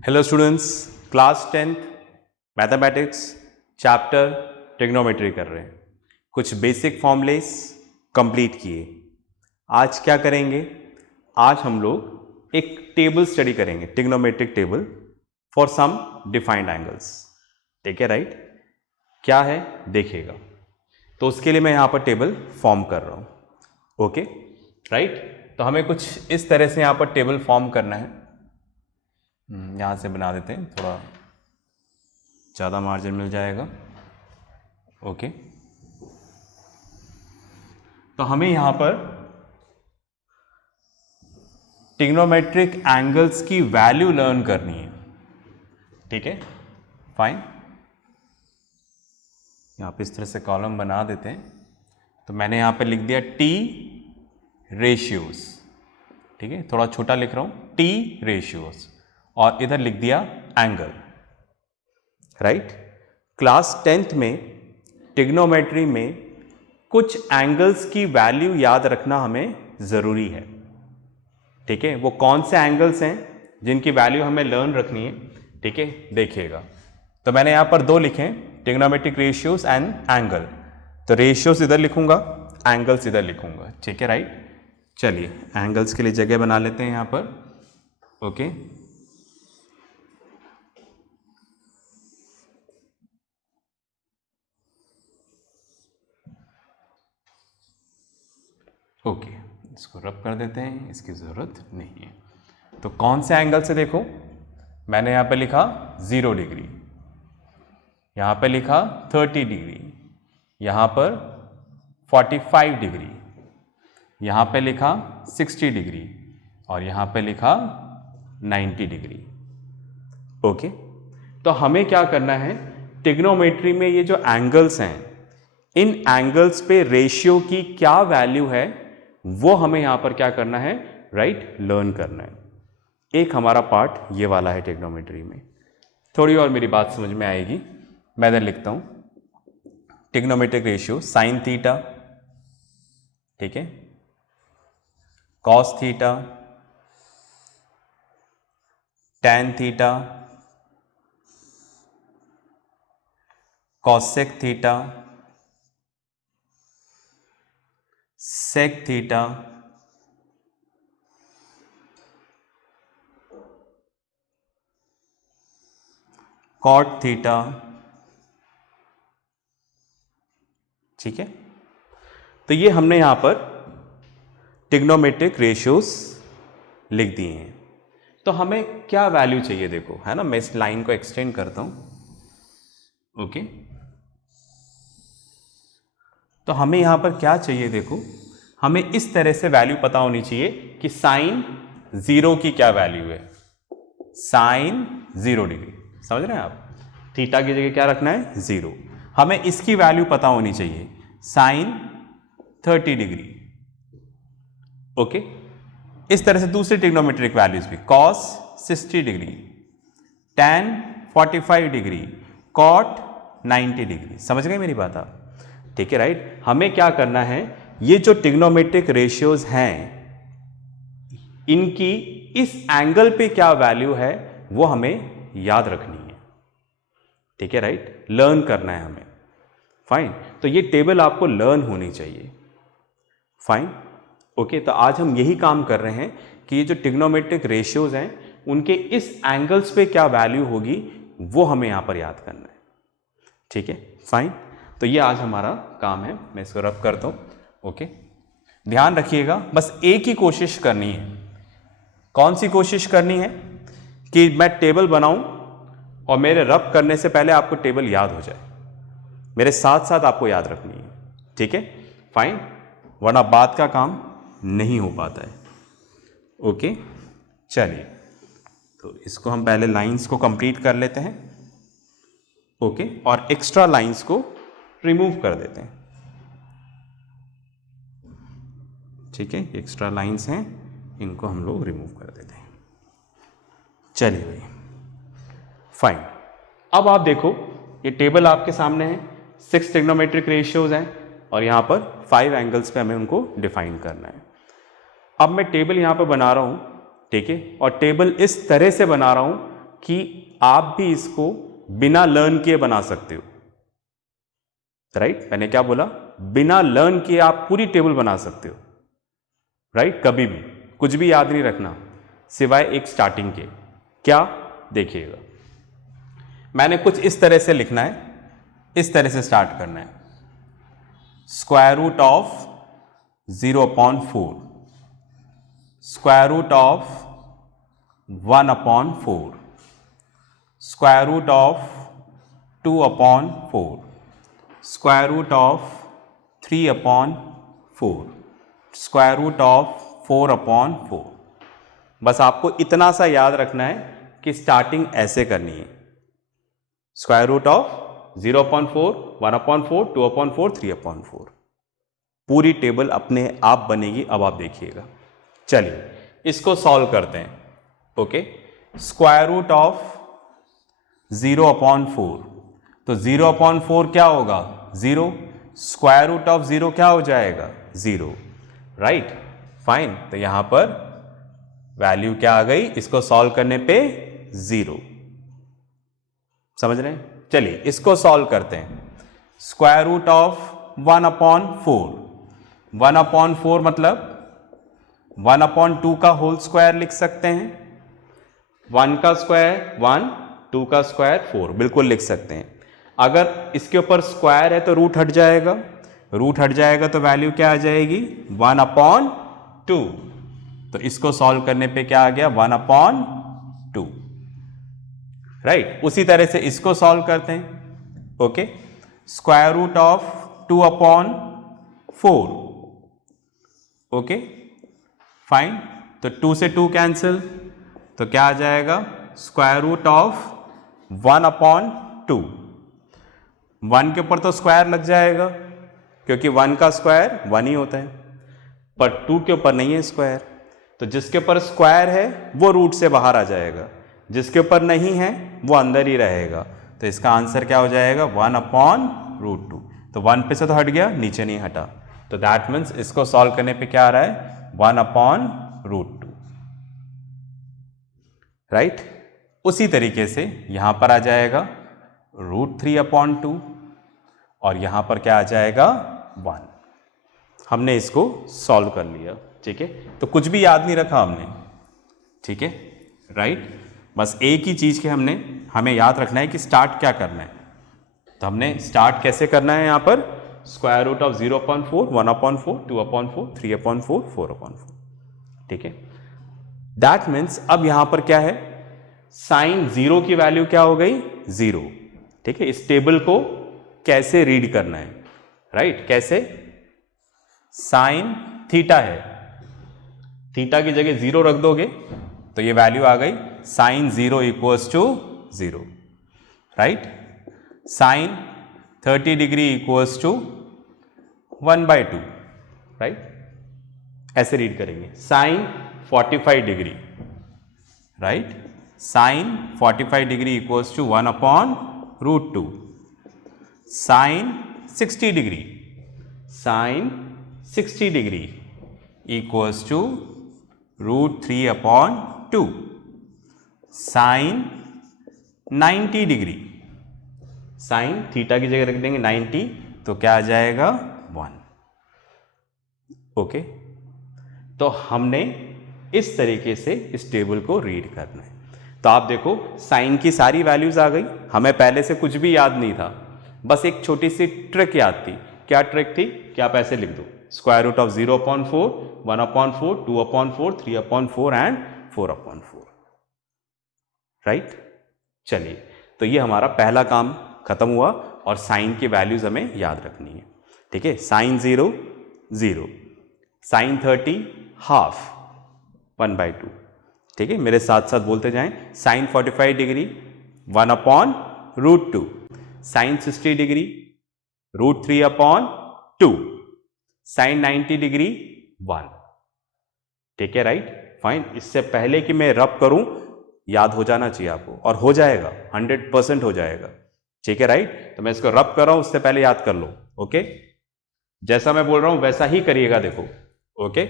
Hello students, class 10th mathematics chapter trigonometry कर रहे हैं। कुछ बेसिक फॉर्मूलेस कंप्लीट किए। आज क्या करेंगे? आज हम लोग एक टेबल स्टडी करेंगे, trigonometric table for some defined angles. ठीक है, राइट? क्या है देखिएगा। तो उसके लिए मैं यहाँ पर टेबल फॉर्म कर रहा हूँ। Okay, right? तो हमें कुछ इस तरह से यहाँ पर टेबल फॉर्म करना है। यहाँ से बना देते हैं, थोड़ा ज़्यादा मार्जिन मिल जाएगा। ओके, तो हमें यहाँ पर ट्रिग्नोमेट्रिक एंगल्स की वैल्यू लर्न करनी है। ठीक है, फाइन। यहाँ पे इस तरह से कॉलम बना देते हैं। तो मैंने यहाँ पे लिख दिया टी रेशियोज। ठीक है, थोड़ा छोटा लिख रहा हूँ, टी रेशियोज, और इधर लिख दिया एंगल। राइट? क्लास 10th में ट्रिग्नोमेट्री में कुछ एंगल्स की वैल्यू याद रखना हमें ज़रूरी है। ठीक है, वो कौन से एंगल्स हैं जिनकी वैल्यू हमें लर्न रखनी है? ठीक है, देखिएगा। तो मैंने यहाँ पर दो लिखे हैं, ट्रिग्नोमेट्रिक रेशियोज एंड एंगल। तो रेशियोज इधर लिखूंगा, एंगल्स इधर लिखूंगा। ठीक है, राइट? चलिए एंगल्स के लिए जगह बना लेते हैं यहाँ पर। ओके, ओके, इसको रब कर देते हैं, इसकी ज़रूरत नहीं है। तो कौन से एंगल से देखो, मैंने यहाँ पे लिखा 0 डिग्री, यहाँ पे लिखा 30 डिग्री, यहाँ पर 45 डिग्री, यहाँ पे लिखा 60 डिग्री, और यहाँ पे लिखा 90 डिग्री। ओके, तो हमें क्या करना है? ट्रिग्नोमेट्री में ये जो एंगल्स हैं, इन एंगल्स पे रेशियो की क्या वैल्यू है वो हमें यहां पर क्या करना है? राइट, लर्न करना है। एक हमारा पार्ट ये वाला है ट्रिग्नोमेट्री में। थोड़ी और मेरी बात समझ में आएगी। मैं इधर लिखता हूं ट्रिग्नोमेट्रिक रेशियो साइन थीटा, ठीक है, cos theta, tan theta, cosec theta, sec theta, cot theta. ठीक है, तो ये हमने यहां पर ट्रिग्नोमेट्रिक रेशियोज लिख दिए हैं। तो हमें क्या वैल्यू चाहिए देखो, है ना? मैं इस लाइन को एक्सटेंड करता हूं। ओके, तो हमें यहां पर क्या चाहिए देखो, हमें इस तरह से वैल्यू पता होनी चाहिए कि साइन 0 की क्या वैल्यू है। साइन 0 डिग्री, समझ रहे हैं आप? थीटा की जगह क्या रखना है? 0। हमें इसकी वैल्यू पता होनी चाहिए, साइन 30 डिग्री। ओके, इस तरह से दूसरी ट्रिग्नोमेट्रिक वैल्यूज भी, cos 60 degree, tan 45 degree, cot 90 degree. समझ गए मेरी बात आप? ठीक है, राइट? हमें क्या करना है, ये जो ट्रिग्नोमेट्रिक रेशियोज हैं, इनकी इस एंगल पे क्या वैल्यू है वो हमें याद रखनी है। ठीक है, राइट? लर्न करना है हमें। फाइन, तो ये टेबल आपको लर्न होनी चाहिए। फाइन, ओके, तो आज हम यही काम कर रहे हैं कि ये जो ट्रिग्नोमेट्रिक रेशियोज हैं, उनके इस एंगल्स पे क्या वैल्यू होगी वो हमें यहां पर याद करना है। ठीक है, फाइन। तो ये आज हमारा काम है। मैं इसको रब करता हूं। ओके, ध्यान रखिएगा, बस एक ही कोशिश करनी है। कौन सी कोशिश करनी है? कि मैं टेबल बनाऊं और मेरे रब करने से पहले आपको टेबल याद हो जाए। मेरे साथ साथ आपको याद रखनी है। ठीक है, फाइन, वरना बात का काम नहीं हो पाता है। ओके, चलिए, तो इसको हम पहले लाइंस को कंप्लीट कर लेते हैं। ओके, और एक्स्ट्रा लाइंस को रिमूव कर देते हैं। ठीक है, एक्स्ट्रा लाइंस हैं, इनको हम लोग रिमूव कर देते हैं। चलिए भाई, फाइन। अब आप देखो, ये टेबल आपके सामने है, 6 ट्रिग्नोमेट्रिक रेशियोज हैं, और यहां पर 5 एंगल्स पे हमें उनको डिफाइन करना है। अब मैं टेबल यहां पर बना रहा हूं, ठीक है, और टेबल इस तरह से बना रहा हूं कि आप भी इसको बिना लर्न किए बना सकते हो, राइट। मैंने क्या बोला, बिना लर्न किए आप पूरी टेबल बना सकते हो, राइट। कभी भी कुछ भी याद नहीं रखना सिवाय एक स्टार्टिंग के। क्या, देखिएगा, मैंने कुछ इस तरह से लिखना है, इस तरह से स्टार्ट करना है। Square root of 0/4, square root of 1/4, square root of 2/4, square root of 3/4, square root of 4/4। बस आपको इतना सा याद रखना है कि स्टार्टिंग ऐसे करनी है। Square root of 0/4, 1/4, 2/4, 3/4। पूरी टेबल अपने आप बनेगी। अब आप देखिएगा, चलिए इसको सॉल्व करते हैं। ओके, स्क्वायर रूट ऑफ 0/4, तो 0/4 क्या होगा, 0। स्क्वायर रूट ऑफ 0 क्या हो जाएगा, 0, राइट। फाइन, तो यहां पर वैल्यू क्या आ गई, इसको सॉल्व करने पे 0। समझ रहे हैं? चलिए इसको सॉल्व करते हैं। स्क्वायर रूट ऑफ 1/4, 1/4 मतलब 1/2 का होल स्क्वायर लिख सकते हैं। 1 का स्क्वायर 1, 2 का स्क्वायर 4, बिल्कुल लिख सकते हैं। अगर इसके ऊपर स्क्वायर है तो रूट हट जाएगा, रूट हट जाएगा तो वैल्यू क्या आ जाएगी, 1/2। तो इसको सॉल्व करने पे क्या आ गया, 1/2, राइट। उसी तरह से इसको सॉल्व करते हैं। Okay, square root of 2/4, okay fine, तो 2 से 2 कैंसिल, तो क्या आ जाएगा, स्क्वायर रूट ऑफ 1/2। 1 के ऊपर तो स्क्वायर लग जाएगा क्योंकि 1 का स्क्वायर 1 ही होता है, पर 2 के ऊपर नहीं है स्क्वायर, तो जिसके ऊपर स्क्वायर है वो रूट से बाहर आ जाएगा, जिसके ऊपर नहीं है वो अंदर ही रहेगा। तो इसका आंसर क्या हो जाएगा, 1/√2। तो 1 पे से तो हट गया, नीचे नहीं हटा, तो दैट मीन्स इसको सॉल्व करने पे क्या आ रहा है, 1/√2, राइट। उसी तरीके से यहां पर आ जाएगा √3/2 और यहां पर क्या आ जाएगा, 1। हमने इसको सॉल्व कर लिया, ठीक है। तो कुछ भी याद नहीं रखा हमने, ठीक है, राइट। बस एक ही चीज के हमें याद रखना है कि स्टार्ट क्या करना है। तो हमने स्टार्ट कैसे करना है, यहां पर स्क्वायर रूट ऑफ 0/4, 1/4, 2/4, 3/4, 4/4, ठीक है। दैट मीन्स अब यहां पर क्या है, साइन 0 की वैल्यू क्या हो गई, 0, ठीक है। इस टेबल को कैसे रीड करना है, राइट, कैसे, साइन थीटा है, थीटा की जगह 0 रख दोगे तो ये वैल्यू आ गई, sine 0 equals to 0, right. Sine 30 degree equals to 1/2, right. ऐसे रीड करेंगे, sine 45 degree, right, sine 45 degree equals to 1/√2, sine 60 degree, sine 60 degree equals to √3/2, sine 90 degree, sine theta की जगह रख देंगे 90, तो क्या आ जाएगा, 1। ओके, तो हमने इस तरीके से इस टेबल को रीड करना है। तो आप देखो साइन की सारी वैल्यूज आ गई, हमें पहले से कुछ भी याद नहीं था, बस एक छोटी सी ट्रिक याद थी। क्या ट्रिक थी, क्या आप ऐसे लिख दो, square root of 0/4, 1/4, 2/4, 3/4 and 4/4, right. चलिए, तो ये हमारा पहला काम खत्म हुआ और साइन की वैल्यूज हमें याद रखनी है, ठीक है। साइन 0 0, साइन 30 हाफ 1/2, ठीक है। मेरे साथ साथ बोलते जाएं, sine 45 degree 1/√2, sine 60 degree √3/2, sine 90 degree 1, ठीक है, राइट, फाइन। इससे पहले कि मैं रब करूं याद हो जाना चाहिए आपको, और हो जाएगा, 100% हो जाएगा, ठीक है, राइट। तो मैं इसको रब कर रहा हूं, उससे पहले याद कर लो, ओके। जैसा मैं बोल रहा हूं वैसा ही करिएगा, देखो, ओके।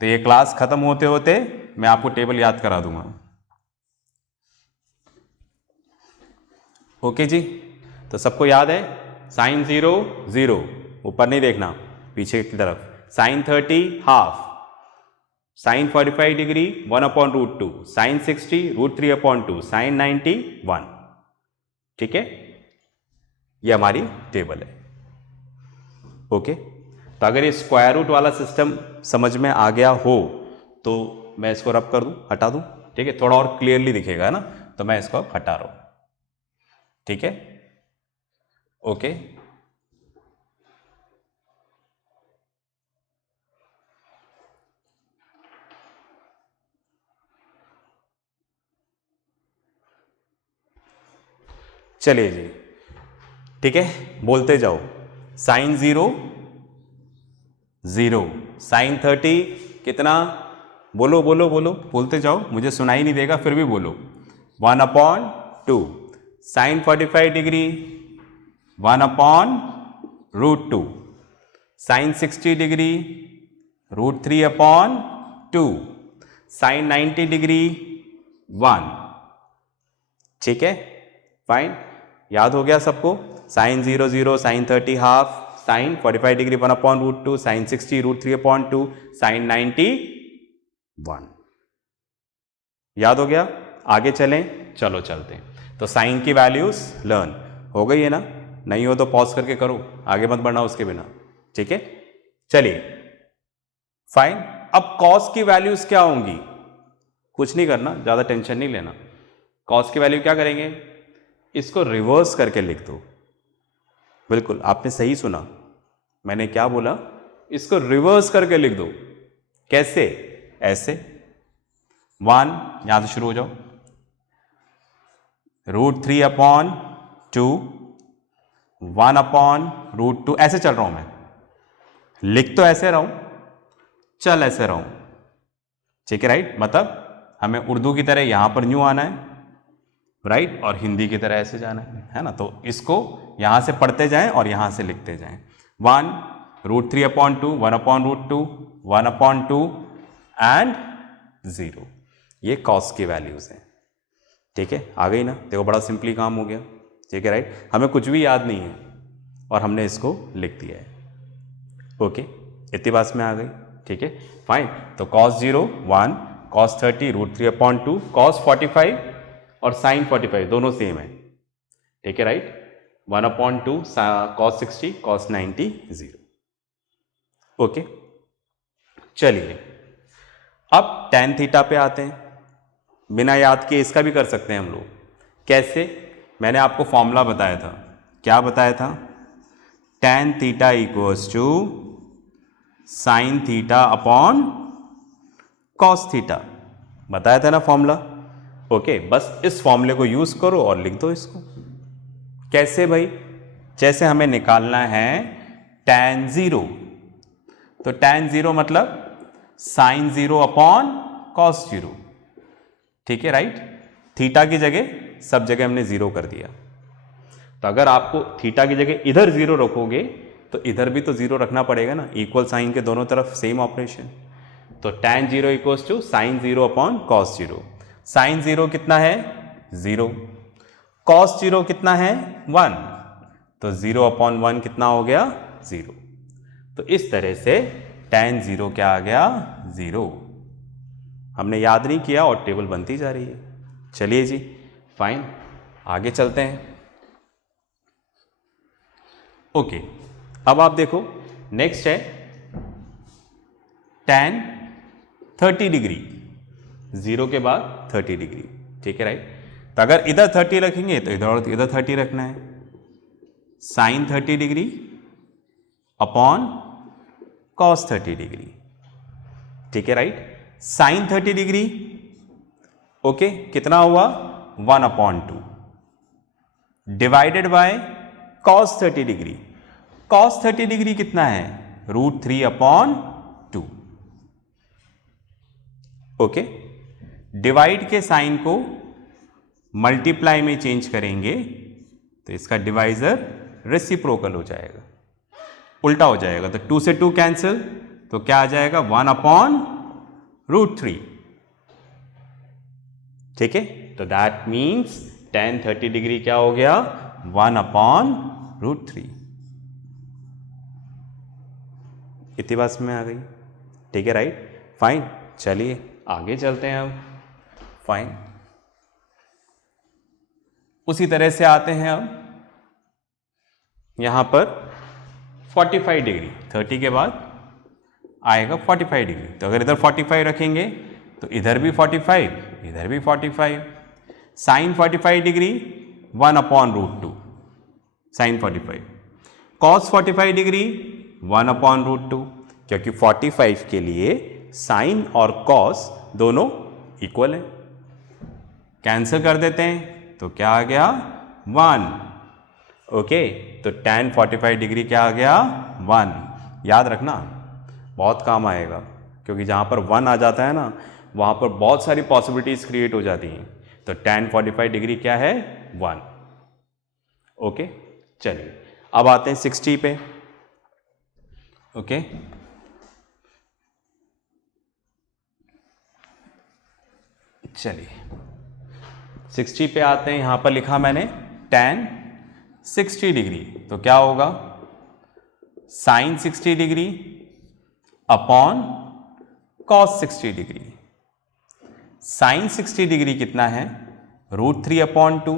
तो ये क्लास खत्म होते होते मैं आपको टेबल याद करा दूंगा। ओके जी, तो सबको याद है साइन 0 0, ऊपर नहीं देखना पीछे की तरफ, sine 30 half, sine 45 degree 1/√2, sine 60 √3/2, sine 90 1। ठीक है, ये हमारी टेबल है। ओके, तो अगर ये स्क्वायर रूट वाला सिस्टम समझ में आ गया हो तो मैं इसको रब कर दूं, हटा दूं। ठीक है, थोड़ा और क्लियरली दिखेगा ना, तो मैं इसको अब हटा रहा हूं। ठीक है, ओके। चलिए जी, ठीक है, बोलते जाओ। साइन 0 0, साइन 30 कितना, बोलो बोलो बोलो, बोलते जाओ, मुझे सुनाई नहीं देगा फिर भी बोलो। 1/2, sine 45 degree 1/√2, sine 60 degree √3/2, sine 90 degree 1। ठीक है, फाइन, याद हो गया सबको। Sine 0 0, sine 30 half, sine 45 degree 1/√2, sine 60 √3/2, sine 90 1। याद हो गया, आगे चलें, चलो चलते हैं। तो साइन की वैल्यूज लर्न हो गई है ना, नहीं हो तो पॉज करके करो, आगे मत बढ़ना उसके बिना। ठीक है, चलिए फाइन। अब कॉस की वैल्यूज क्या होंगी, कुछ नहीं करना, ज्यादा टेंशन नहीं लेना। कॉस की वैल्यू क्या करेंगे, इसको रिवर्स करके लिख दो। बिल्कुल आपने सही सुना, मैंने क्या बोला, इसको रिवर्स करके लिख दो। कैसे, ऐसे 1 यहां से शुरू हो जाओ, √3/2, 1/√2, ऐसे चल रहा हूं मैं, लिख तो ऐसे रहा हूं, चल ऐसे रहा हूं। ठीक है, राइट, मतलब हमें उर्दू की तरह यहां पर न्यू आना है, राइट, और हिंदी की तरह ऐसे जाना है ना। तो इसको यहां से पढ़ते जाएं और यहां से लिखते जाएं। 1 √3/2, 1/√2, 1/2 एंड 0। ये कॉस की वैल्यूज हैं। ठीक है, आ गई ना, देखो बड़ा सिंपली काम हो गया। ठीक है, राइट, हमें कुछ भी याद नहीं है और हमने इसको लिख दिया है। ओके, इतनी बात में आ गई। ठीक है, फाइन। तो cos 0 1, cos 30 √3/2, cos 45 और sin 45 दोनों सेम है। ठीक है, राइट, 1/2, cos 60 cos 90 0। ओके, चलिए अब tan थीटा पे आते हैं। बिना याद किए इसका भी कर सकते हैं हम लोग। कैसे, मैंने आपको फॉर्मूला बताया था, क्या बताया था, tan theta equals to sine theta upon cos theta, बताया था ना फॉर्मूला। ओके, बस इस फॉर्मूले को यूज करो और लिख दो इसको। कैसे भाई, जैसे हमें निकालना है tan 0, तो tan 0 मतलब साइन 0 अपॉन कॉस 0। ठीक है, राइट, थीटा की जगह सब जगह हमने 0 कर दिया। तो अगर आपको थीटा की जगह इधर 0 रखोगे तो इधर भी तो 0 रखना पड़ेगा ना, इक्वल साइन के दोनों तरफ सेम ऑपरेशन। तो tan 0 equals to sine 0 upon cos 0। Sine 0 कितना है, 0, कॉस 0 कितना है, 1, तो 0/1 कितना हो गया, 0। तो इस तरह से tan 0 क्या आ गया, 0। हमने याद नहीं किया और टेबल बनती जा रही है। चलिए जी, फाइन, आगे चलते हैं। ओके, अब आप देखो नेक्स्ट है tan 30 डिग्री, 0 के बाद 30 डिग्री। ठीक है, राइट, तो अगर इधर 30 रखेंगे तो इधर 30 रखना है। Sine 30 degree upon cos 30 degree. ठीक है, राइट, साइन 30 डिग्री, ओके, कितना हुआ, 1/2 divided by cos 30 degree. Cos 30 degree कितना है, √3/2। ओके, डिवाइड के साइन को मल्टीप्लाई में चेंज करेंगे तो इसका डिवाइजर रेसिप्रोकल हो जाएगा, उल्टा हो जाएगा। तो 2 से 2 कैंसिल, तो क्या आ जाएगा, 1/√3। ठीक है, तो दैट मीन्स tan 30 डिग्री क्या हो गया 1/√3। इतनी बात में आ गई, ठीक है राइट, फाइन। चलिए आगे चलते हैं अब, फाइन। उसी तरह से आते हैं अब यहां पर 45 डिग्री, 30 के बाद आएगा 45 डिग्री। तो अगर इधर 45 रखेंगे तो इधर भी 45, इधर भी 45। Sine 45 degree 1/√2 sine 45, cos 45 degree 1/√2, क्योंकि 45 के लिए साइन और कॉस दोनों इक्वल है। कैंसिल कर देते हैं तो क्या आ गया 1। ओके, तो tan 45 डिग्री क्या आ गया 1। याद रखना, बहुत काम आएगा, क्योंकि जहाँ पर 1 आ जाता है ना वहाँ पर बहुत सारी पॉसिबिलिटीज क्रिएट हो जाती हैं। तो tan 45 डिग्री क्या है 1। ओके, चलिए अब आते हैं 60 पे। ओके, चलिए 60 पे आते हैं। यहाँ पर लिखा मैंने tan 60 डिग्री, तो क्या होगा sine 60 degree upon cos 60 degree. Sine 60 degree कितना है √3/2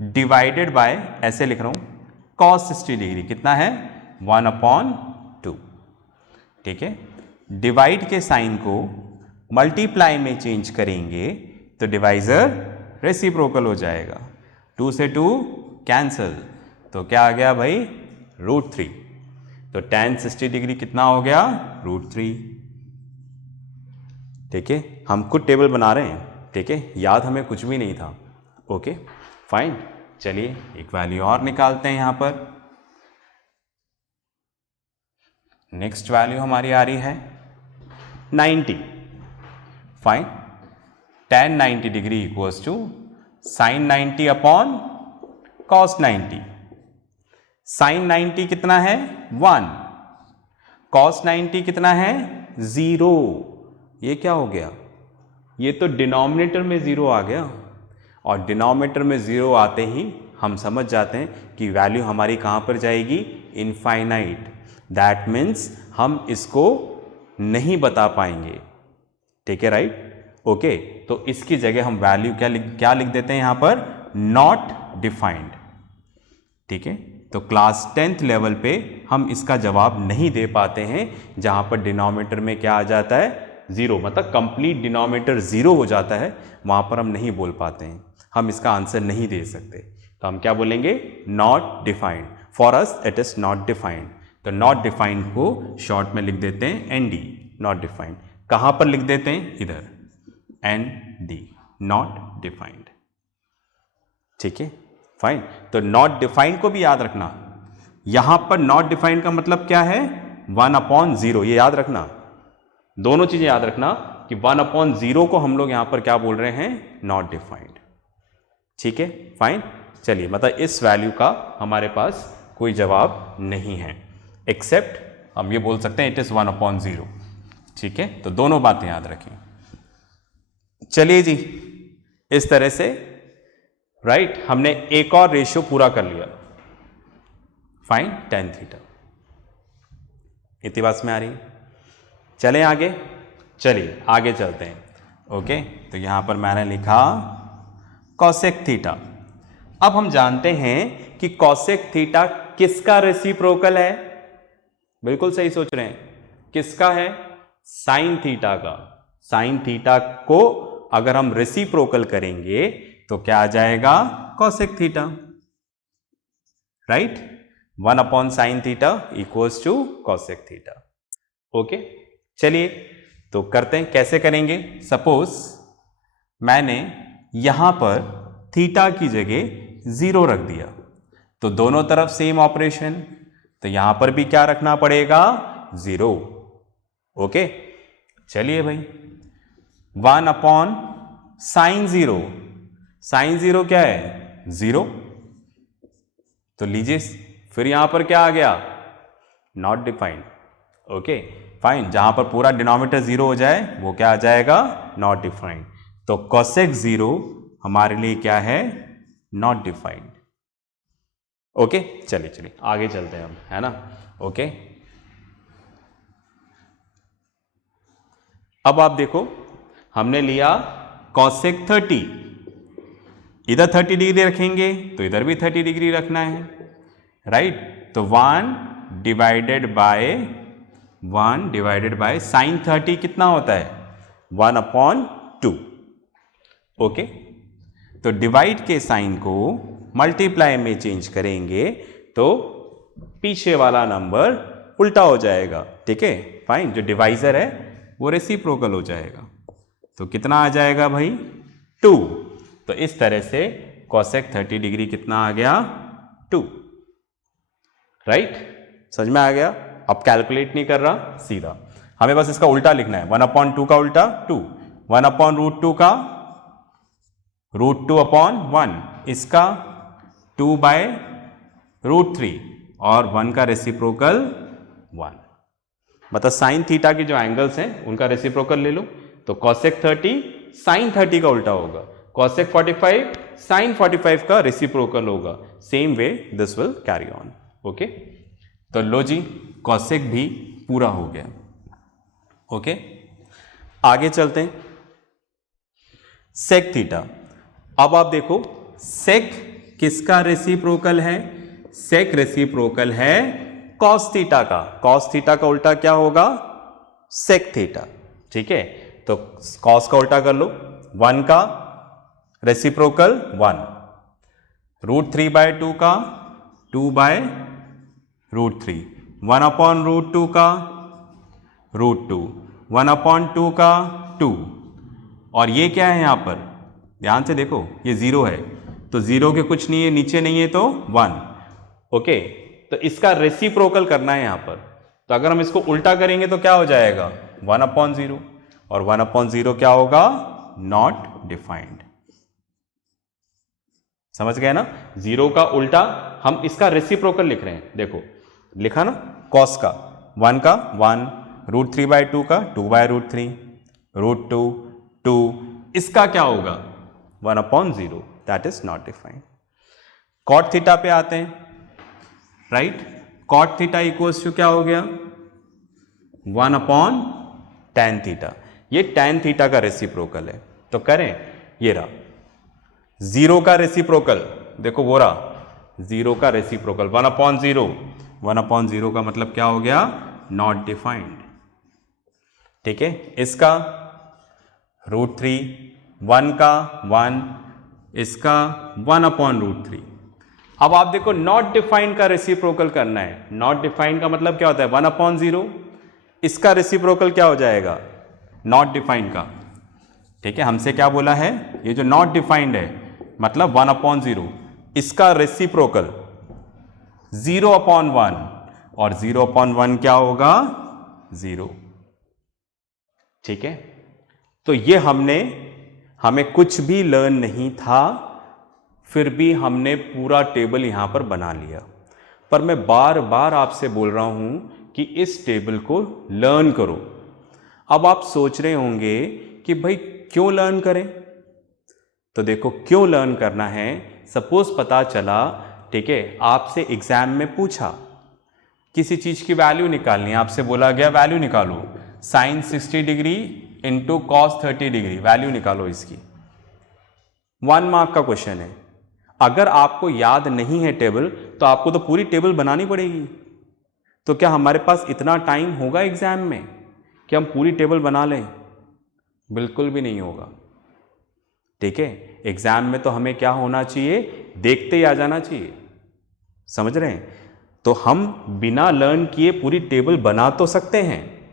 डिवाइडेड बाय, ऐसे लिख रहा हूं, कॉस 60 डिग्री कितना है 1/2। ठीक है, डिवाइड के साइन को मल्टीप्लाई में चेंज करेंगे तो डिवाइजर रेसिप्रोकल हो जाएगा, 2 से 2 कैंसल, तो क्या आ गया भाई √3। तो tan 60 डिग्री कितना हो गया √3। ठीक है, हम खुद टेबल बना रहे हैं, ठीक है, याद हमें कुछ भी नहीं था। ओके फाइन, चलिए एक वैल्यू और निकालते हैं यहां पर। नेक्स्ट वैल्यू हमारी आ रही है 90। Fine, tan 90 degree equals to sine 90 upon cos 90। Sine 90 कितना है 1, कॉस 90 कितना है 0। ये क्या हो गया, ये तो डिनोमिनेटर में 0 आ गया, और डिनोमिनेटर में 0 आते ही हम समझ जाते हैं कि वैल्यू हमारी कहाँ पर जाएगी इनफाइनाइट। दैट मीन्स हम इसको नहीं बता पाएंगे। ठीक है राइट, ओके, तो इसकी जगह हम वैल्यू क्या लिख देते हैं यहाँ पर नॉट डिफाइंड। ठीक है, तो क्लास 10th लेवल पे हम इसका जवाब नहीं दे पाते हैं, जहां पर डिनोमिनेटर में क्या आ जाता है 0, मतलब कंप्लीट डिनोमिनेटर 0 हो जाता है, वहां पर हम नहीं बोल पाते हैं, हम इसका आंसर नहीं दे सकते। तो हम क्या बोलेंगे not defined, for us it is not defined. तो नॉट डिफाइंड को शॉर्ट में लिख देते हैं ND, नॉट डिफाइंड। कहां पर लिख देते हैं इधर ND, नॉट डिफाइंड। ठीक है फाइन, तो नॉट डिफाइंड को भी याद रखना। यहां पर नॉट डिफाइंड का मतलब क्या है 1/0, ये याद रखना, दोनों चीजें याद रखना कि 1/0 को हम लोग यहां पर क्या बोल रहे हैं नॉट डिफाइंड। ठीक है फाइन, चलिए, मतलब इस वैल्यू का हमारे पास कोई जवाब नहीं है, एक्सेप्ट हम ये बोल सकते हैं इट इज 1/0। ठीक है, तो दोनों बातें याद रखें। चलिए जी, इस तरह से राइट हमने एक और रेशियो पूरा कर लिया, फाइन tan थीटा। इतनी बात में आ रही है, चलें आगे, चलिए आगे चलते हैं। ओके, तो यहां पर मैंने लिखा कॉसेक थीटा। अब हम जानते हैं कि कॉसेक थीटा किसका रेसिप्रोकल है, बिल्कुल सही सोच रहे हैं, किसका है साइन थीटा का। साइन थीटा को अगर हम रेसिप्रोकल करेंगे तो क्या आ जाएगा cosec theta, right, 1/sin theta equals to cosec theta. Okay, चलिए तो करते हैं, कैसे करेंगे। सपोज मैंने यहां पर थीटा की जगह 0 रख दिया, तो दोनों तरफ सेम ऑपरेशन, तो यहां पर भी क्या रखना पड़ेगा 0। ओके, चलिए भाई 1/sin 0, साइन 0 क्या है 0, तो लीजिए फिर यहां पर क्या आ गया नॉट डिफाइंड। ओके फाइन, जहां पर पूरा डिनोमिनेटर 0 हो जाए वो क्या आ जाएगा नॉट डिफाइंड। तो कॉसेक 0 हमारे लिए क्या है, नॉट डिफाइंड। ओके, चलिए आगे चलते हैं हम, है ना। ओके, अब आप देखो, हमने लिया cosec 30, इधर 30 डिग्री रखेंगे तो इधर भी 30 डिग्री रखना है, राइट। तो 1 डिवाइडेड बाय साइन 30 कितना होता है, 1/2। ओके, तो डिवाइड के साइन को मल्टीप्लाई में चेंज करेंगे तो पीछे वाला नंबर उल्टा हो जाएगा, ठीक है, फाइन। जो डिवाइजर है वो रेसिप्रोकल हो जाएगा, तो कितना आ जाएगा भाई, 2। तो इस तरह से cosec 30 डिग्री कितना आ गया, 2, राइट। समझ में आ गया। अब कैलकुलेट नहीं कर रहा, सीधा हमें बस इसका उल्टा लिखना है, 1/2 का उल्टा 2, 1/√2 का √2/1, इसका 2/√3 और 1 का रेसिप्रोकल 1। मतलब साइन थीटा के जो एंगल्स हैं उनका रेसिप्रोकल ले लो, तो cosec 30 साइन 30 का उल्टा होगा, cosec 45 साइन 45 का रेसिप्रोकल होगा। Same way this will carry on. Okay, तो लो जी, cosec भी पूरा हो गया। ओके, आगे चलते हैं, sec थीटा। अब आप देखो sec किसका रेसिप्रोकल है, sec रेसिप्रोकल है cos थीटा का। cos थीटा का उल्टा क्या होगा, sec थीटा, ठीक है। तो cos का उल्टा कर लो, 1 का रेसिप्रोकल 1, √3/2 का 2/√3, 1/√2 का √2, 1/2 का 2, और ये क्या है यहां पर, ध्यान से देखो, ये 0 है, तो 0 के कुछ नहीं है, नीचे नहीं है तो 1। ओके, तो इसका रेसिप्रोकल करना है यहां पर, तो अगर हम इसको उल्टा करेंगे तो क्या हो जाएगा, 1/0, और 1/0 क्या होगा, नॉट डिफाइंड। समझ गए ना, 0 का उल्टा हम इसका रेसिप्रोकल लिख रहे हैं। देखो लिखा ना, cos का 1 का 1, √3/2 का 2/√3, √2 2, इसका क्या होगा 1/0, that is not defined. cot theta पे आते हैं, right. cot theta equals to क्या हो गया, 1/tan थीटा। ये tan थीटा का रेसिप्रोकल है, तो करें, ये रहा 0 का रेसिप्रोकल, देखो वो रहा 0 का रेसिप्रोकल 1/0, 1/0 का मतलब क्या हो गया, नॉट डिफाइंड, ठीक है। इसका √3, 1 का 1, इसका 1/√3। अब आप देखो नॉट डिफाइंड का रेसिप्रोकल करना है, नॉट डिफाइंड का मतलब क्या होता है, 1/0, इसका रेसिप्रोकल क्या हो जाएगा, नॉट डिफाइंड का, ठीक है। हमसे क्या बोला है, ये जो नॉट डिफाइंड है मतलब 1/0, इसका रेसिप्रोकल 0/1, और 0/1 क्या होगा, 0, ठीक है। तो ये हमें कुछ भी लर्न नहीं था, फिर भी हमने पूरा टेबल यहां पर बना लिया। पर मैं बार बार आपसे बोल रहा हूं कि इस टेबल को लर्न करो। अब आप सोच रहे होंगे कि भाई क्यों लर्न करें, तो देखो क्यों लर्न करना है। सपोज पता चला, ठीक है, आपसे एग्जाम में पूछा किसी चीज की वैल्यू निकालनी है, आपसे बोला गया वैल्यू निकालो, sine 60 degree into cos 30 degree, value निकालो इसकी। 1 मार्क का क्वेश्चन है। अगर आपको याद नहीं है टेबल, तो आपको तो पूरी टेबल बनानी पड़ेगी। तो क्या हमारे पास इतना टाइम होगा एग्जाम में कि हम पूरी टेबल बना लें? बिल्कुल भी नहीं होगा, ठीक है। एग्जाम में तो हमें क्या होना चाहिए, देखते ही आ जाना चाहिए, समझ रहे हैं। तो हम बिना लर्न किए पूरी टेबल बना तो सकते हैं,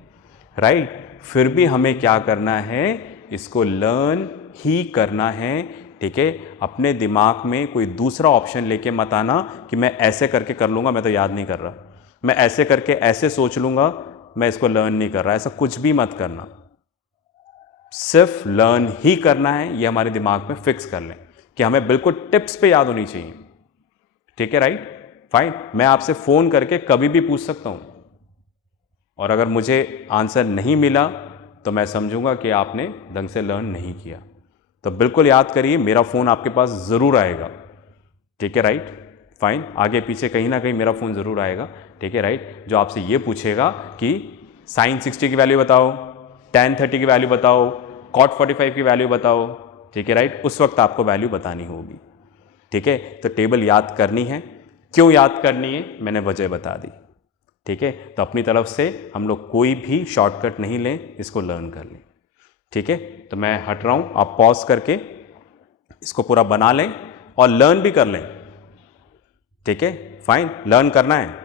राइट। फिर भी हमें क्या करना है, इसको लर्न ही करना है, ठीक है। अपने दिमाग में कोई दूसरा ऑप्शन लेके मत आना कि मैं ऐसे करके कर लूंगा, मैं तो याद नहीं कर रहा, मैं ऐसे करके ऐसे सोच लूंगा, मैं इसको लर्न नहीं कर रहा। ऐसा कुछ भी मत करना, सिर्फ लर्न ही करना है। ये हमारे दिमाग में फिक्स कर लें कि हमें बिल्कुल टिप्स पे याद होनी चाहिए, ठीक है, राइट, फाइन। मैं आपसे फोन करके कभी भी पूछ सकता हूं, और अगर मुझे आंसर नहीं मिला तो मैं समझूंगा कि आपने ढंग से लर्न नहीं किया, तो बिल्कुल याद करिए, मेरा फ़ोन आपके पास ज़रूर आएगा, ठीक है राइट, फाइन, आगे पीछे कहीं ना कहीं मेरा फ़ोन ज़रूर आएगा, ठीक है राइट, जो आपसे ये पूछेगा कि साइन 60 की वैल्यू बताओ, tan 30 की वैल्यू बताओ, cot 45 की वैल्यू बताओ, ठीक है राइट, उस वक्त आपको वैल्यू बतानी होगी, ठीक है। तो टेबल याद करनी है, क्यों याद करनी है मैंने वजह बता दी, ठीक है। तो अपनी तरफ से हम लोग कोई भी शॉर्टकट नहीं लें, इसको लर्न कर लें, ठीक है। तो मैं हट रहा हूँ, आप पॉज करके इसको पूरा बना लें और लर्न भी कर लें, ठीक है, फाइन, लर्न करना है,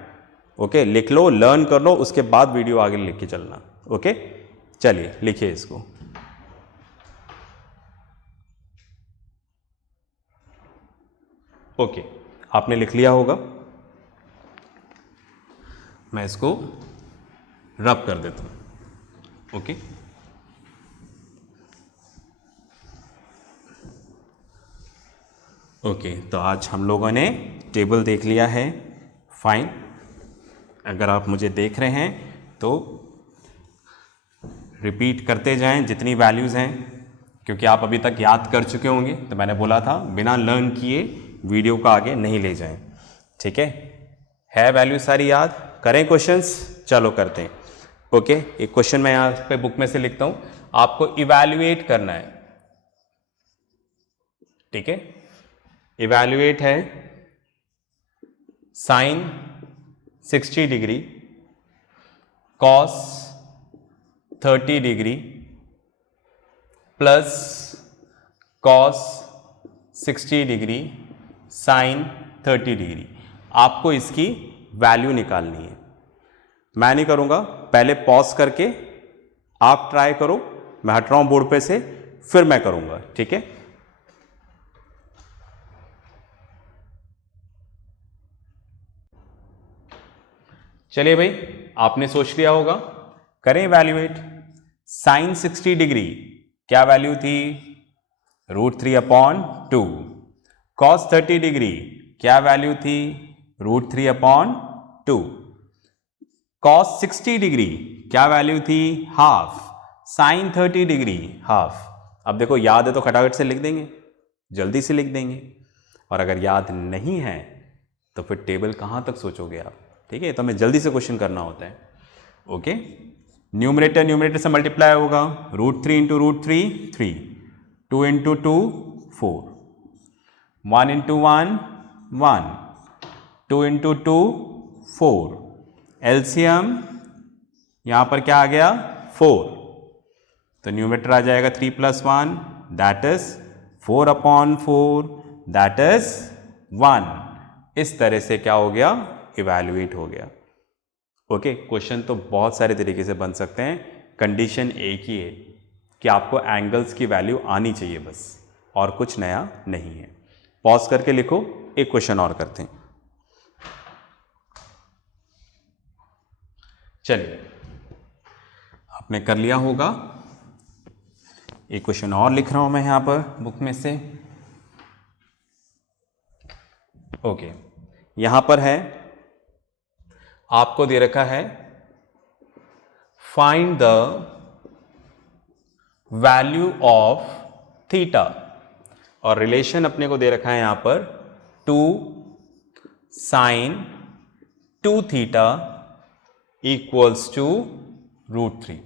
ओके, लिख लो, लर्न कर लो, उसके बाद वीडियो आगे लिख के चलना, ओके। चलिए लिखिए इसको। ओके, आपने लिख लिया होगा, मैं इसको रब कर देता हूं, ओके। ओके, तो आज हम लोगों ने टेबल देख लिया है, फाइन। अगर आप मुझे देख रहे हैं तो रिपीट करते जाएं जितनी वैल्यूज़ हैं, क्योंकि आप अभी तक याद कर चुके होंगे, तो मैंने बोला था बिना लर्न किए वीडियो को आगे नहीं ले जाएं, ठीक है वैल्यू सारी याद, करें क्वेश्चंस, चलो करते हैं, ओके। एक क्वेश्चन मैं यहाँ पे बुक में से लिखता हूँ, आपको इवैल्यूएट करना है, ठीक है। इवैल्यूएट है sine 60 degree, cos 30 degree plus cos 60 degree sine 30 degree. आपको इसकी वैल्यू निकालनी है। मैं नहीं करूंगा, पहले पॉज करके आप ट्राई करो, मैं हट रहा हूं बोर्ड पे से, फिर मैं करूंगा, ठीक है। चलिए भाई, आपने सोच लिया होगा, करें इवैल्यूएट। साइन 60 डिग्री क्या वैल्यू थी, √3/2। कॉस 30 डिग्री क्या वैल्यू थी, √3/2। कॉस 60 डिग्री क्या वैल्यू थी, हाफ। Sine 30 degree half. अब देखो याद है तो खटाखट से लिख देंगे, जल्दी से लिख देंगे, और अगर याद नहीं है तो फिर टेबल कहाँ तक सोचोगे आप, ठीक है। तो हमें जल्दी से क्वेश्चन करना होता है, ओके। न्यूमरेटर से मल्टीप्लाई होगा, √3 × √3 3, 2 × 2 4, 1 × 1 1, 2 × 2 4, एलसीएम यहां पर क्या आ गया 4, तो न्यूमरेटर आ जाएगा 3 + 1 दैट इज 4/4 दैट इज 1। इस तरह से क्या हो गया, इवैल्यूएट हो गया, ओके। क्वेश्चन तो बहुत सारे तरीके से बन सकते हैं, कंडीशन एक ही है कि आपको एंगल्स की वैल्यू आनी चाहिए बस, और कुछ नया नहीं है। पॉज करके लिखो, एक क्वेश्चन और करते हैं। चलिए, आपने कर लिया होगा, एक क्वेश्चन और लिख रहा हूं मैं यहां पर बुक में से, ओके। यहां पर है, आपको दे रखा है find the value of theta, और रिलेशन अपने को दे रखा है यहां पर 2 sin 2 थीटा इक्वल्स टू √3।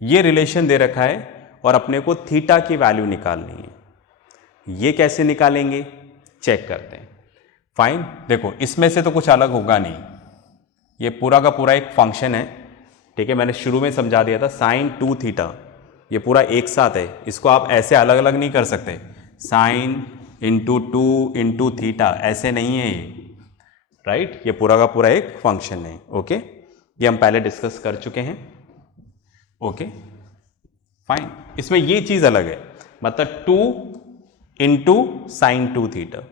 ये रिलेशन दे रखा है और अपने को थीटा की वैल्यू निकालनी है। ये कैसे निकालेंगे, चेक करते हैं। फाइन, देखो इसमें से तो कुछ अलग होगा नहीं, ये पूरा का पूरा एक फंक्शन है, ठीक है। मैंने शुरू में समझा दिया था, साइन 2 थीटा ये पूरा एक साथ है, इसको आप ऐसे अलग अलग नहीं कर सकते, साइन × 2 × थीटा ऐसे नहीं है ये, राइट। ये पूरा का पूरा एक फंक्शन है, ओके। ये हम पहले डिस्कस कर चुके हैं, ओके फाइन। इसमें ये चीज अलग है, मतलब 2 × sin 2 थीटा।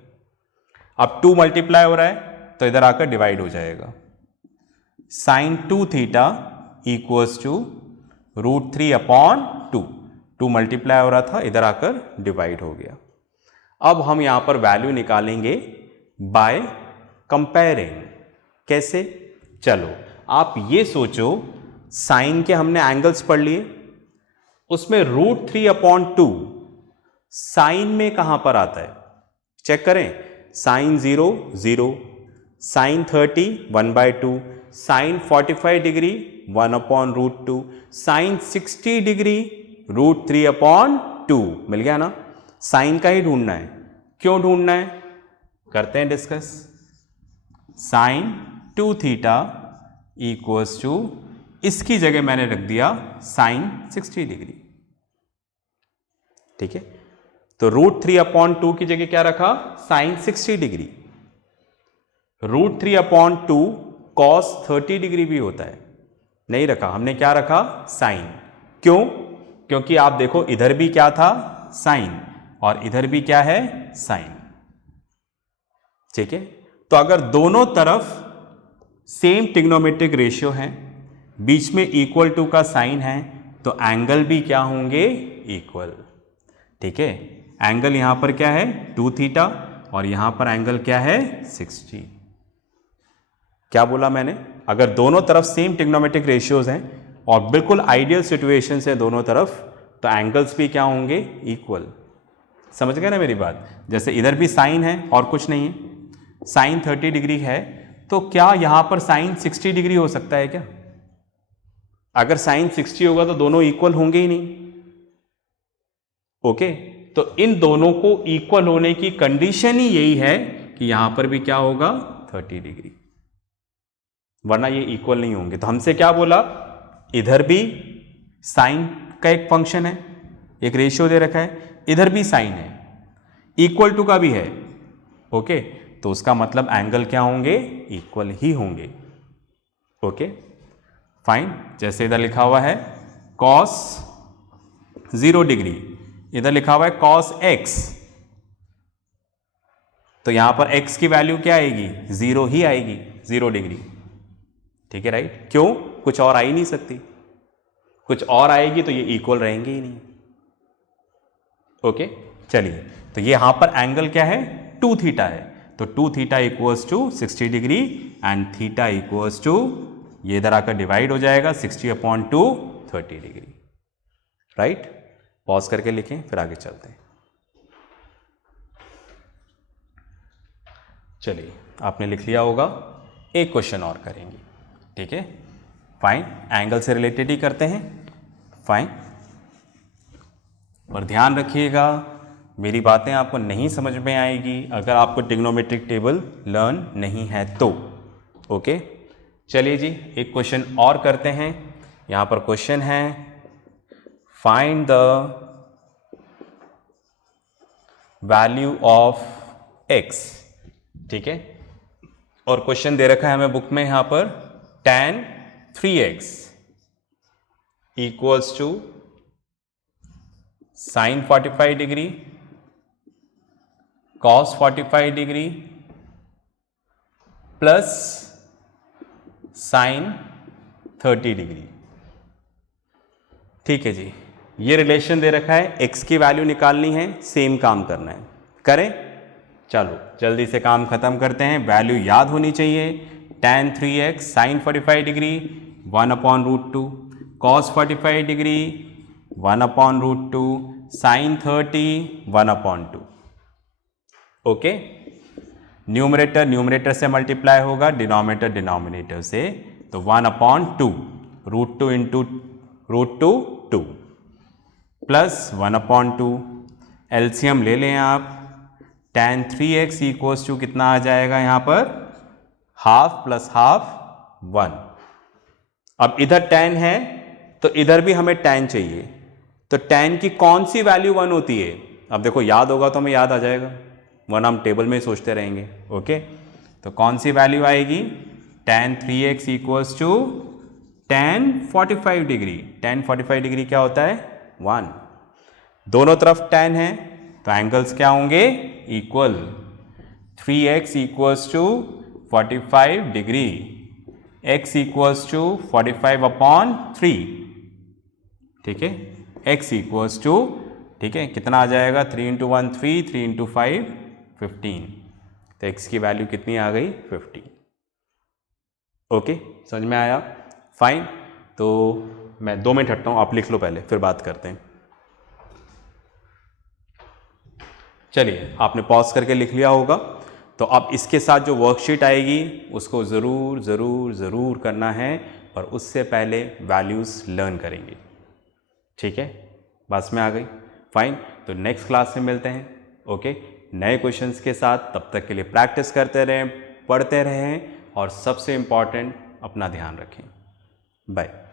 अब 2 मल्टीप्लाई हो रहा है तो इधर आकर डिवाइड हो जाएगा, sin 2 theta equals to √3/2। 2 multiply हो रहा था, इधर आकर डिवाइड हो गया। अब हम यहां पर वैल्यू निकालेंगे बाय कंपेयरिंग। कैसे, चलो आप ये सोचो, साइन के हमने एंगल्स पढ़ लिए, उसमें √3/2 साइन में कहां पर आता है, चेक करें। Sine 0 0, sine 30 1/2, sine 45 degree 1/√2, sine 60 degree √3/2। मिल गया ना। साइन का ही ढूंढना है। क्यों ढूंढना है, करते हैं discuss. Sine 2 theta equals to, इसकी जगह मैंने रख दिया साइन 60 डिग्री। ठीक है, तो √3/2 की जगह क्या रखा, साइन 60 डिग्री। √3/2 कॉस 30 डिग्री भी होता है, नहीं रखा हमने, क्या रखा, साइन। क्यों, क्योंकि आप देखो इधर भी क्या था, साइन, और इधर भी क्या है, साइन। ठीक है, तो अगर दोनों तरफ सेम ट्रिग्नोमेट्रिक रेशियो है, बीच में इक्वल टू का साइन है, तो एंगल भी क्या होंगे, इक्वल। ठीक है, एंगल यहां पर क्या है 2 थीटा, और यहां पर एंगल क्या है 60। क्या बोला मैंने, अगर दोनों तरफ सेम ट्रिग्नोमेट्रिक रेशियोज हैं और बिल्कुल आइडियल सिचुएशन है दोनों तरफ, तो एंगल्स भी क्या होंगे, इक्वल। समझ गए ना मेरी बात। जैसे इधर भी साइन है और कुछ नहीं है, साइन 30 डिग्री है, तो क्या यहां पर साइन 60 डिग्री हो सकता है क्या? अगर साइन 60 होगा तो दोनों इक्वल होंगे ही नहीं। ओके, तो इन दोनों को इक्वल होने की कंडीशन ही यही है कि यहां पर भी क्या होगा, 30 डिग्री, वरना ये इक्वल नहीं होंगे। तो हमसे क्या बोला, इधर भी साइन का एक फंक्शन है, एक रेशियो दे रखा है, इधर भी साइन है, इक्वल टू का भी है। ओके, तो उसका मतलब एंगल क्या होंगे, इक्वल ही होंगे। ओके फाइन, जैसे इधर लिखा हुआ है कॉस 0 डिग्री, इधर लिखा हुआ है कॉस x, तो यहां पर x की वैल्यू क्या आएगी, 0 ही आएगी, 0 डिग्री। ठीक है राइट, क्यों, कुछ और आ ही नहीं सकती, कुछ और आएगी तो ये इक्वल रहेंगे ही नहीं। ओके चलिए, तो ये यहां पर एंगल क्या है, 2 थीटा है, तो 2 theta equals to 60 degree and theta equals to, ये इधर आकर डिवाइड हो जाएगा 60/2 30 डिग्री। राइट, पॉज करके लिखें फिर आगे चलते हैं। चलिए आपने लिख लिया होगा, एक क्वेश्चन और करेंगे। ठीक है फाइन, एंगल से रिलेटेड ही करते हैं। फाइन, और ध्यान रखिएगा मेरी बातें आपको नहीं समझ में आएगी अगर आपको ट्रिग्नोमेट्रिक टेबल लर्न नहीं है तो। ओके चलिए जी, एक क्वेश्चन और करते हैं। यहां पर क्वेश्चन है, find the value of x। ठीक है, और क्वेश्चन दे रखा है हमें बुक में यहां पर, tan 3x equals to sine 45 degree cos 45 degree plus sine 30 degree. ठीक है जी, ये रिलेशन दे रखा है, x की वैल्यू निकालनी है, सेम काम करना है, करें। चलो जल्दी से काम खत्म करते हैं, वैल्यू याद होनी चाहिए। tan 3x sine 45 degree 1/√2, cos 45 degree 1/√2, sine 30 1/2। Okay, numerator numerator से मल्टीप्लाई होगा, डिनोमिनेटर डिनोमिनेटर से, तो 1/2, √2 इंटू √2 2 प्लस 1/2, एलसीएम ले लें आप, tan 3x इक्वल्स टू कितना आ जाएगा यहाँ पर, हाफ प्लस हाफ 1। अब इधर tan है तो इधर भी हमें tan चाहिए, तो tan की कौन सी वैल्यू 1 होती है, अब देखो याद होगा तो हमें याद आ जाएगा, वरना हम टेबल में ही सोचते रहेंगे। ओके, तो कौन सी वैल्यू आएगी, tan 3x equals to tan 45 degree, tan 45 degree क्या होता है 1, दोनों तरफ tan है तो एंगल्स क्या होंगे, equal. 3x equals to 45 degree, x equals to 45/3। ठीक है, x इक्वल्स टू, ठीक है कितना आ जाएगा, 3 × 1 3, 3 × 5 15, तो x की वैल्यू कितनी आ गई 15। ओके समझ में आया, फाइन। तो मैं 2 मिनट हटता हूँ, आप लिख लो पहले फिर बात करते हैं। चलिए, आपने पॉज करके लिख लिया होगा। तो अब इसके साथ जो वर्कशीट आएगी उसको ज़रूर ज़रूर ज़रूर करना है, पर उससे पहले वैल्यूज़ लर्न करेंगे। ठीक है, बस में आ गई। फाइन, तो नेक्स्ट क्लास में मिलते हैं। ओके, नए क्वेश्चंस के साथ। तब तक के लिए प्रैक्टिस करते रहें, पढ़ते रहें, और सबसे इम्पॉर्टेंट, अपना ध्यान रखें। बाय।